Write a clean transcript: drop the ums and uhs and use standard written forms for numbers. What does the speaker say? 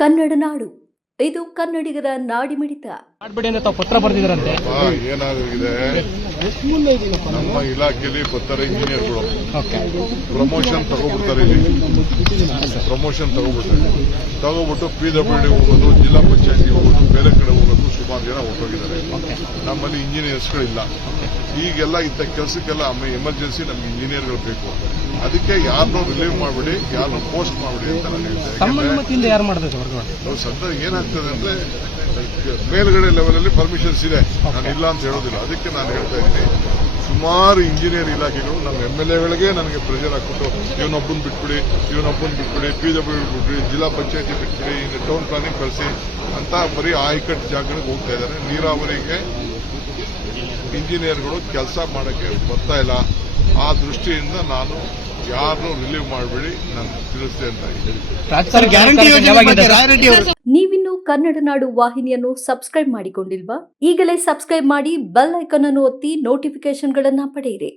ಕನ್ನಡ ನಾಡು ಇದು ಕನ್ನಡಿಗರ ನಾಡಿಮಿಡಿತ. ಮಾಡ್ಬೇಡಿ ಅಂತ ತಾವು ಪತ್ರ ಬರೆದಿದ್ರಂತೆ. ಏನಾಗಿದೆ, ನಮ್ಮ ಇಲಾಖೆಯಲ್ಲಿ ಬರ್ತಾರೆ ಇಂಜಿನಿಯರ್ಗಳು ಪ್ರಮೋಷನ್ ತಗೋಬಿಡ್ತಾರೆ. ಪ್ರಮೋಷನ್ ತಗೋಬಿಟ್ಟು PWD ಹೋಗೋದು, ಜಿಲ್ಲಾ ಪಂಚಾಯತಿ ಹೋಗೋದು, ಬೇರೆ ಕಡೆ ಹೋಗೋದು, ಸುಮಾರು ಜನ ಹೊರಟೋಗಿದ್ದಾರೆ. ನಮ್ಮಲ್ಲಿ ಇಂಜಿನಿಯರ್ಸ್ಗಳಿಲ್ಲ. ಈಗೆಲ್ಲ ಇಂಥ ಕೆಲಸಕ್ಕೆಲ್ಲ ಎಮರ್ಜೆನ್ಸಿ ನಮ್ಗೆ ಇಂಜಿನಿಯರ್ಗಳು ಬೇಕು. ಅದಕ್ಕೆ ಯಾರನ್ನೂ ರಿಲೀವ್ ಮಾಡಬೇಡಿ, ಯಾರನ್ನೂ ಪೋಸ್ಟ್ ಮಾಡಬೇಡಿ ಅಂತ ನಾನು ಹೇಳ್ತೇನೆ. ಯಾರು ಮಾಡಿದ್ರೆ ಸದ್ಯ ಏನಾಗ್ತದೆ ಅಂದ್ರೆ ಮೇಲ್ಗಡೆ ಲೆವೆಲ್ ಅಲ್ಲಿ ಪರ್ಮಿಷನ್ಸ್ ಇದೆ, ನಾನು ಇಲ್ಲ ಅಂತ ಹೇಳೋದಿಲ್ಲ. ಅದಕ್ಕೆ ನಾನು ಹೇಳ್ತಾ ಇದ್ದೀನಿ, ಸುಮಾರು ಇಂಜಿನಿಯರ್ ಇಲಾಖೆಗಳು ನಮ್ಮ MLAಗಳಿಗೆ ನನಗೆ ಪ್ರೆಷರ್ ಹಾಕ್ಬಿಟ್ಟು ಇವನೊಬ್ಬನ್ ಬಿಟ್ಬಿಡಿ, PWD ಬಿಟ್ಬಿಡಿ, ಜಿಲ್ಲಾ ಪಂಚಾಯತಿ ಬಿಟ್ಬಿಡಿ, ಇನ್ನು ಟೌನ್ ಪ್ಲಾನಿಂಗ್ ಕಳಿಸಿ ಅಂತ ಬರೀ ಆಯ್ಕಟ್ಟು ಜಾಗಗಳಿಗೆ ಹೋಗ್ತಾ ಇದ್ದಾರೆ. ನೀರಾವರಿಗೆ ಇಂಜಿನಿಯರ್ಗಳು ಕೆಲಸ ಮಾಡೋಕ್ಕೆ ಬರ್ತಾ ಇಲ್ಲ. ಆ ದೃಷ್ಟಿಯಿಂದ ನಾನು ಯಾರನ್ನೂ ರಿಲೀವ್ ಮಾಡಬೇಡಿ, ನಾನು ತಿಳಿಸ್ತೆ ಅಂತ ಹೇಳಿ. ನೀವಿನ್ನು ಕನ್ನಡ ನಾಡು ವಾಹಿನಿಯನ್ನು ಸಬ್ಸ್ಕ್ರೈಬ್ ಮಾಡಿಕೊಂಡಿಲ್ವಾ? ಈಗಲೇ ಸಬ್ಸ್ಕ್ರೈಬ್ ಮಾಡಿ ಬೆಲ್ ಐಕಾನ್ ಅನ್ನು ಒತ್ತಿ ನೋಟಿಫಿಕೇಶನ್ಗಳನ್ನ ಪಡೆಯಿರಿ.